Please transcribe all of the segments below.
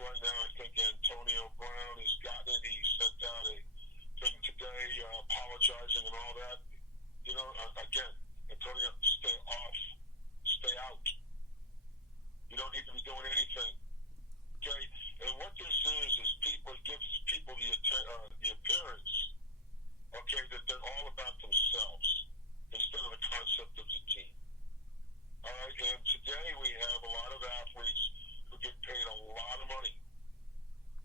right now. I think Antonio Brown has gotten it. He sent out a thing today apologizing and all that. Again, Antonio, stay off. Stay out. You don't need to be doing anything. Okay? And what this is people, it gives people the appearance, okay, that they're all about themselves instead of the concept of the team. All right? And today we have a lot of athletes who get paid a lot of money.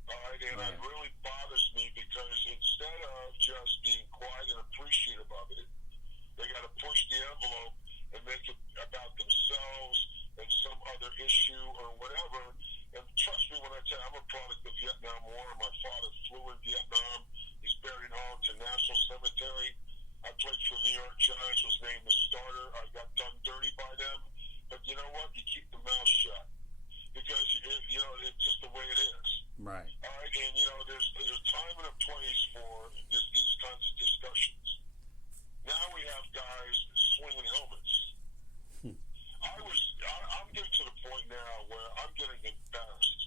All right? And it really bothers me because instead of just being quiet and appreciative of it, they got to push the envelope and make it about themselves and some other issue or whatever. And trust me when I tell you, I'm a product of Vietnam War. My father flew in Vietnam. He's buried home to National Cemetery. I played for the New York Giants, was named the starter. I got done dirty by them. But you know what? You keep the mouth shut. Because, it's just the way it is. Right. All right, and, there's a time and a place for these kinds of discussions. Now we have guys swinging helmets. I'm getting to the point now where I'm getting embarrassed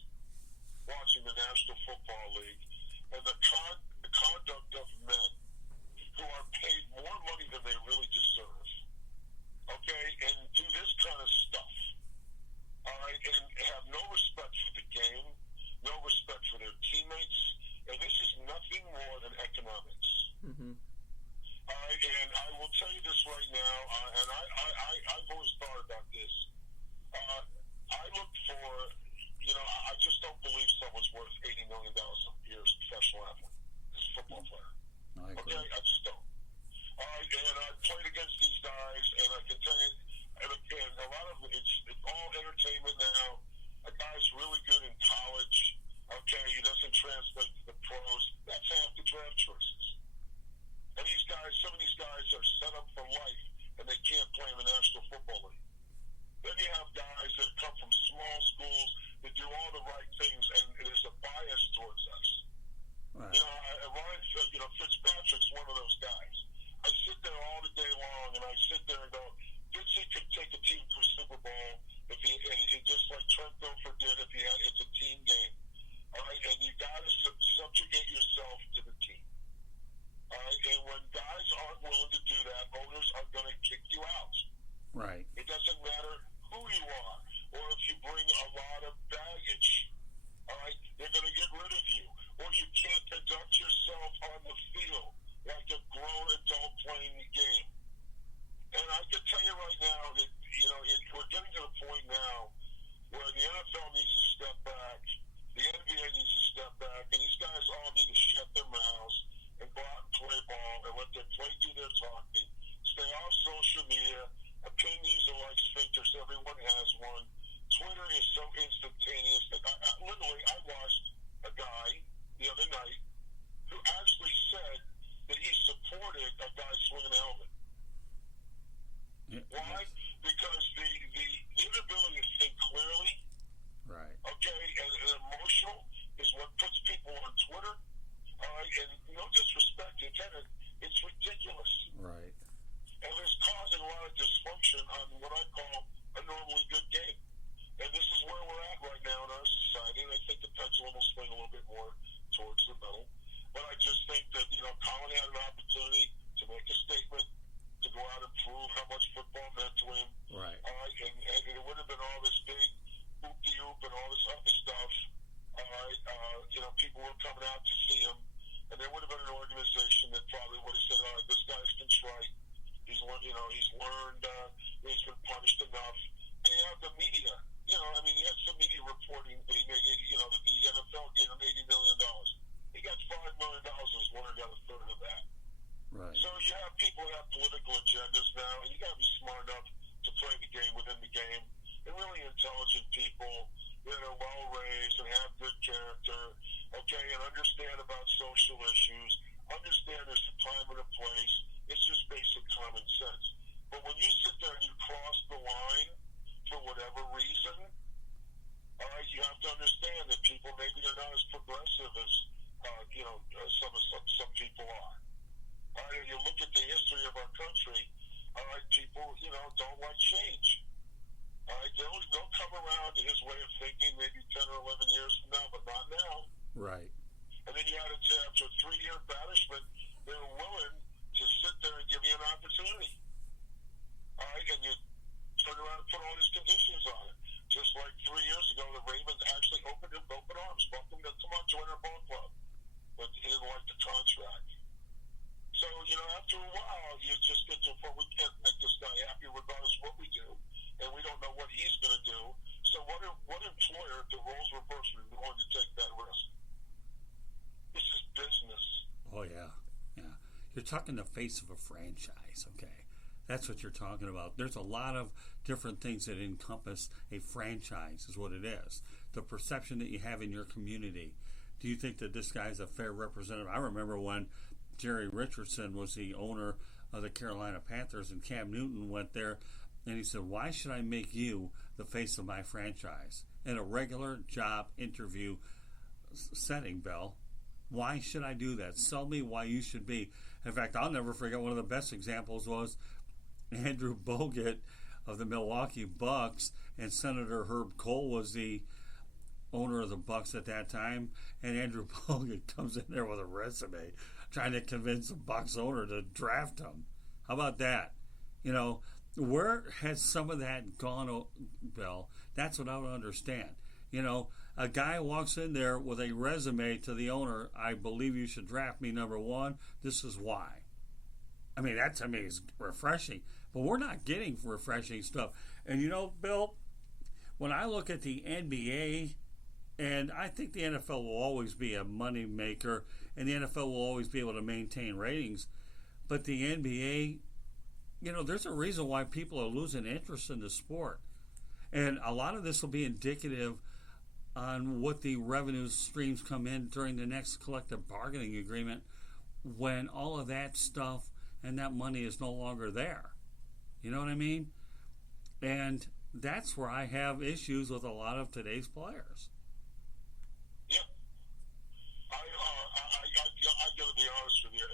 watching the National Football League and the conduct of men who are paid more money than they really deserve, okay, and do this kind of stuff, all right, and have no respect for the game, no respect for their teammates, and this is nothing more than economics. Mm-hmm. All right, and I will tell you this right now, and I've always thought about this. I look for, I just don't believe someone's worth $80 million a year as a professional athlete, as a football player. I agree. Okay, I just don't. All right, and I played against these guys, and I can tell you, and again, a lot of it's all entertainment now. A guy's really good in college. Okay, he doesn't translate to the pros. That's half the draft choices. And these guys, some of these guys are set up for life, and they can't play in the National Football League. Then you have guys that come from small schools that do all the right things, and there's a bias towards us. Right. Ryan Fitzpatrick's one of those guys. I sit there all the day long, and I sit there and go, Fitzy could take a team to a Super Bowl if he just like Trent Dilfer did if he had. It's a team game, all right. And you got to subjugate yourself to the team. All right, and when guys aren't willing to do that, owners are going to kick you out. Right. It doesn't matter who you are or if you bring a lot of baggage. All right, they're going to get rid of you, or you can't conduct yourself on the field like a grown adult playing the game. And I can tell you right now that we're getting to the point now where the NFL needs to step back, the NBA needs to step back, and these guys all need to shut their mouths and go out and play ball and let their play do their talking. Stay off social media. Opinions are like sphincters. Everyone has one. Twitter is so instantaneous that I watched a guy the other night who actually said that he supported a guy swinging a helmet. Yeah. Why? Because the inability to think clearly, right, okay, and emotional is what puts people on Twitter. And no disrespect intended, it's ridiculous. Right. And it's causing a lot of dysfunction on what I call a normally good game. And this is where we're at right now in our society, and I think the pendulum will swing a little bit more towards the middle. But I just think that, Colin had an opportunity to make a statement, to go out and prove how much football meant to him. Right. And it would have been all this big hoop-de-hoop and all this other stuff. People were coming out to see him, and there would have been an organization that probably would have said, all right, this guy's contrite. He's learned, he's been punished enough. And you have the media. You had some media reporting that he made, that the NFL gave him $80 million. He got $5 million, his lawyer got a third of that. Right. So you have people that have political agendas now, and you got to be smart enough to play the game within the game. And really intelligent people that are well raised and have good character, okay, and understand about social issues, understand there's a time and a place. It's just basic common sense. But when you sit there and you cross the line for whatever reason, all right, you have to understand that people maybe are not as progressive as some people are. All right, and you look at the history of our country, all right, people don't like change. All right, they'll come around to his way of thinking maybe 10 or 11 years from now, but not now. Right. And then you had to say after a 3-year banishment, they were willing to sit there and give you an opportunity. All right, and you turn around and put all these conditions on it. Just like 3 years ago, the Ravens actually opened him open arms, welcomed him, come on, join our ball club. But he didn't like the contract. So, after a while, you just get to a point, we can't make this guy happy regardless of what we do, and we don't know what he's going to do. So what employer, if the roles reverse, is willing to take that risk? This is business. Oh, yeah. Yeah. You're talking the face of a franchise, okay? That's what you're talking about. There's a lot of different things that encompass a franchise is what it is. The perception that you have in your community. Do you think that this guy's a fair representative? I remember when Jerry Richardson was the owner of the Carolina Panthers and Cam Newton went there and he said, why should I make you the face of my franchise? In a regular job interview setting, Bill, why should I do that? Sell me why you should be. In fact, I'll never forget one of the best examples was Andrew Bogut of the Milwaukee Bucks, and Senator Herb Kohl was the owner of the Bucks at that time, and Andrew Bogut comes in there with a resume trying to convince the Bucks owner to draft him. How about that? Where has some of that gone, Bill? That's what I don't understand. A guy walks in there with a resume to the owner, I believe you should draft me number 1. This is why. I mean, that to me is refreshing. But we're not getting refreshing stuff. And Bill, when I look at the NBA, and I think the NFL will always be a money maker, and the NFL will always be able to maintain ratings. But the NBA, there's a reason why people are losing interest in the sport. And a lot of this will be indicative on what the revenue streams come in during the next collective bargaining agreement when all of that stuff and that money is no longer there. You know what I mean? And that's where I have issues with a lot of today's players. Yeah. I got to be honest with you.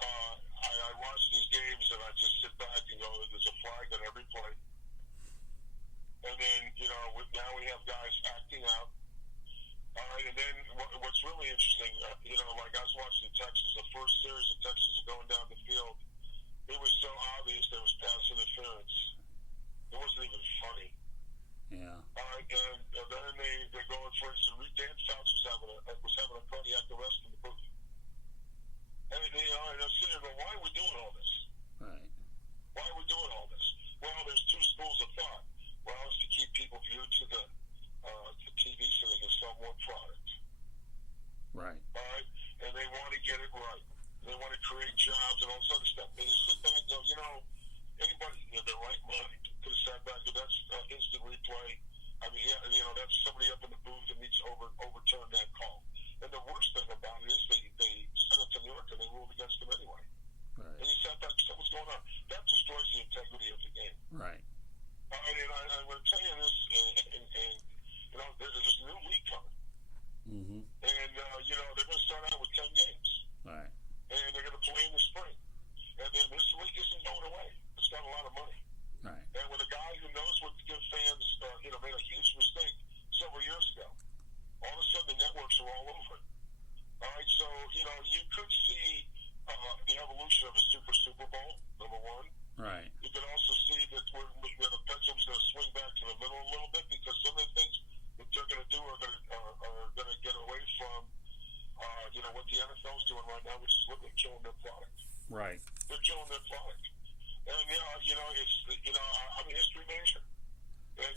I watch these games and I just sit back and go, there's a flag on every play. And then, now we have guys acting out. All right, and then what's really interesting, like I was watching Texas, the first series of Texas going down the field, it was so obvious there was pass interference. It wasn't even funny. Yeah. All right, and then they're going, for instance, Dan Santos was having a cardiac arrest in the booth. And, and I'm sitting there going, why are we doing all this? Right. Why are we doing all this? Well, there's two schools of thought. Well, it's to keep people viewed to the TV so they can sell more product. Right. All right? And they want to get it right. They want to create jobs and all this other stuff. They just sit back and go, anybody in their right mind could have sat back and that's instant replay. I mean, yeah, that's somebody up in the booth that needs to overturn that call. And the worst thing about it is they sent it to New York and they ruled against them anyway. Right. And you sat back and said, what's going on? That destroys the integrity of the game. Right. I'm going to tell you this, and there's this new league coming. Mm-hmm. And, they're going to start out with 10 games. Right. And they're going to play in the spring. And then this league isn't going away. It's got a lot of money. Right. And with a guy who knows what to give fans, made a huge mistake several years ago. All of a sudden, the networks are all over it. All right, so, you could see the evolution of a Super Bowl, number 1. Right. You can also see that where the pendulum's going to swing back to the middle a little bit because some of the things that they're going to do are going to get away from, what the NFL's doing right now, which is literally killing their product. Right. They're killing their product. And, I'm a history major. And,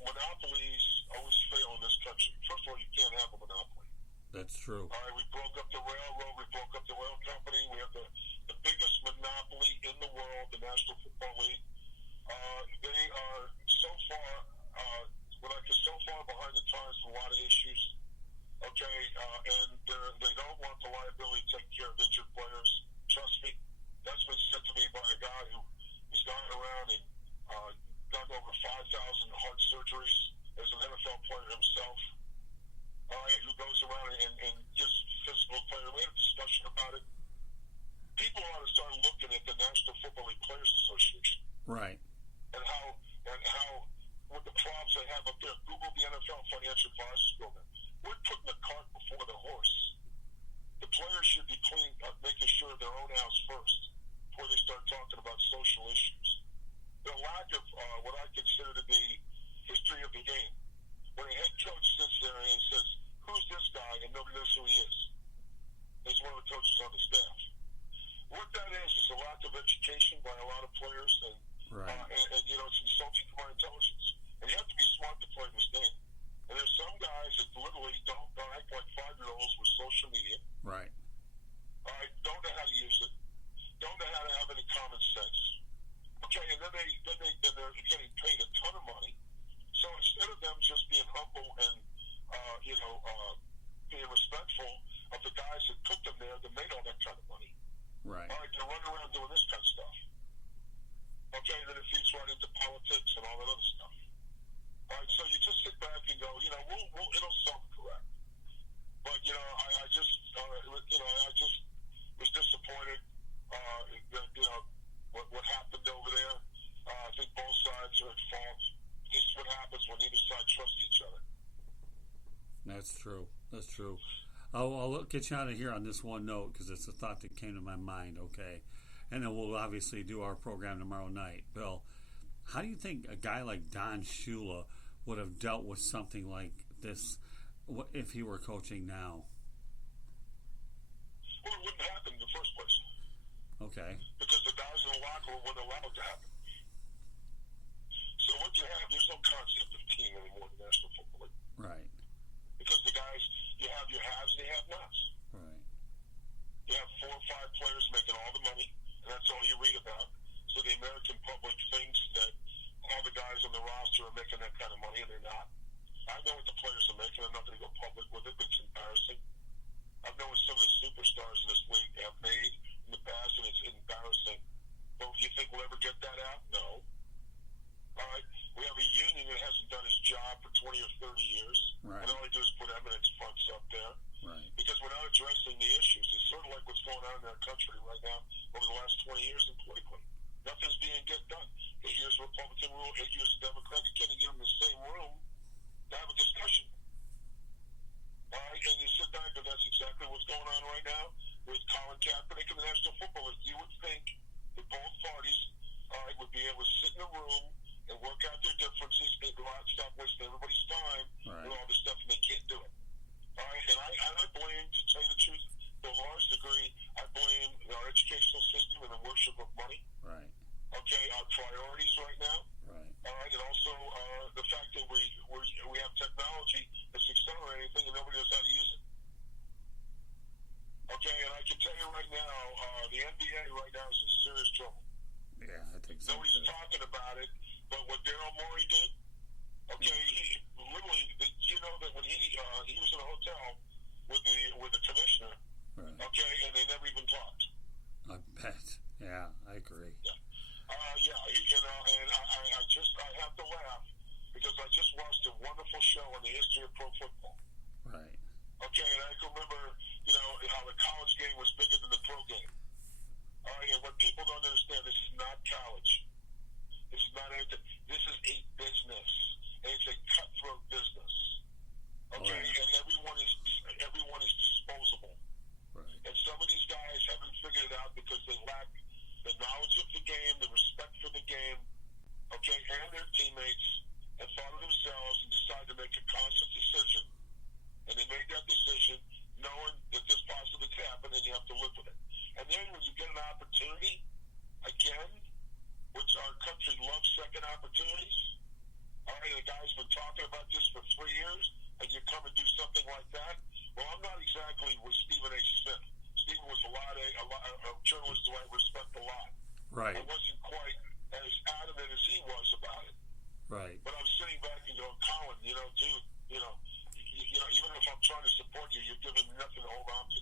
monopolies always fail in this country. First of all, you can't have a monopoly. That's true. All right, we broke up the railroad. We broke up the rail company. We have the biggest monopoly in the world, the National Football League. They are so far behind the times with a lot of issues. Okay, and they don't want the liability to take care of injured players. Trust me, that's been said to me by a guy who's gone around and done over 5,000 heart surgeries as an NFL player himself. Who goes around and gives physical player. We had a discussion about it. People ought to start looking at the National Football League Players Association. Right. And how what the problems they have up there. Google the NFL Financial Advisors Program. We're putting the cart before the horse. The players should be making sure their own house first before they start talking about social issues. The lack of what I consider to be history of the game. When a head coach sits there and says, "Who's this guy?" and nobody knows who he is. He's one of the coaches on the staff. What that is a lack of education by a lot of players, and right. And it's insulting to my intelligence. And you have to be smart to play this game. And there's some guys that literally don't act like 5-year-olds with social media. Right. Don't know how to use it. Don't know how to have any common sense. Okay, and then they're getting paid a ton of money. So instead of them just being humble and being respectful of the guys that put them there that made all that kind of money. Right. All right, they're running around doing this kind of stuff. Okay, and then it feeds right into politics and all that other stuff. All right, so you just sit back and go, it'll self-correct. But I just was disappointed that what happened over there. I think both sides are at fault. This is what happens when either side trusts each other. That's true. That's true. I'll get you out of here on this one note because it's a thought that came to my mind, okay? And then we'll obviously do our program tomorrow night. Bill, how do you think a guy like Don Shula would have dealt with something like this if he were coaching now? Well, it wouldn't happen in the first place. Okay. Because the guys in the locker room wouldn't allow it to happen. So what you have, there's no concept of team anymore in the National Football League. Right. Because the guys, you have your haves and you have nots. Right. You have 4 or 5 players making all the money, and that's all you read about. So the American public thinks that all the guys on the roster are making that kind of money, and they're not. I know what the players are making. I'm not going to go public with it, but it's embarrassing. I've known what some of the superstars in this league have made in the past, and it's embarrassing. Well, do you think we'll ever get that out? No. All right. We have a union that hasn't done its job for 20 or 30 years. Right. And all they do is put eminence fronts up there. Right. Because we're not addressing the issues. It's sort of like what's going on in our country right now over the last 20 years and politically. Nothing's being done. 8 years of Republican rule, 8 years of Democrat. You can't get in the same room to have a discussion. All right, and you sit back and that's exactly what's going on right now with Colin Kaepernick in the National Football League. You would think that both parties would be able to sit in a room and work out their differences and go out and stop wasting everybody's time and all this stuff, and they can't do it. All right, and I blame, to tell you the truth, to a large degree, I blame our educational system and the worship of money. Right. Okay, our priorities right now. Right. All right, and also the fact that we have technology that's accelerating things and nobody knows how to use it. Okay, and I can tell you right now, the NBA right now is in serious trouble. Yeah, I think so. Nobody's talking about it, but what Daryl Morey did, okay, he literally, you know that when he was in a hotel with the commissioner, right. Okay, and they never even talked. I bet. Yeah, I agree. Yeah. I have to laugh because I just watched a wonderful show on the history of pro football. Right. Okay, and I can remember, how the college game was bigger than the pro game. All right, and what people don't understand, this is not college. This is not anything. This is a business, and it's a cutthroat business. Okay, and everyone is disposable. Right. And some of these guys haven't figured it out because they lack the knowledge of the game, the respect for the game, okay, and their teammates, and thought of themselves and decided to make a conscious decision. And they made that decision knowing that this possibly could happen, and you have to live with it. And then when you get an opportunity, again, which our country loves second opportunities, all right, the guy's been talking about this for 3 years, and you come and do something like that. Well, I'm not exactly with Stephen A. Smith. Stephen was a journalist who I respect a lot. Right. I wasn't quite as adamant as he was about it. Right. But I'm sitting back and going, Colin, dude, even if I'm trying to support you, you're giving me nothing to hold on to.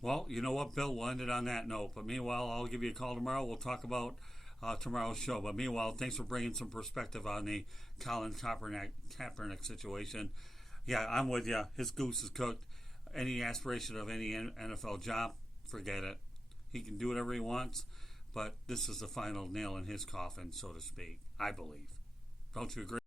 Well, you know what, Bill? We'll end it on that note. But meanwhile, I'll give you a call tomorrow. We'll talk about tomorrow's show. But meanwhile, thanks for bringing some perspective on the Colin Kaepernick situation. Yeah, I'm with you. His goose is cooked. Any aspiration of any NFL job, forget it. He can do whatever he wants, but this is the final nail in his coffin, so to speak, I believe. Don't you agree?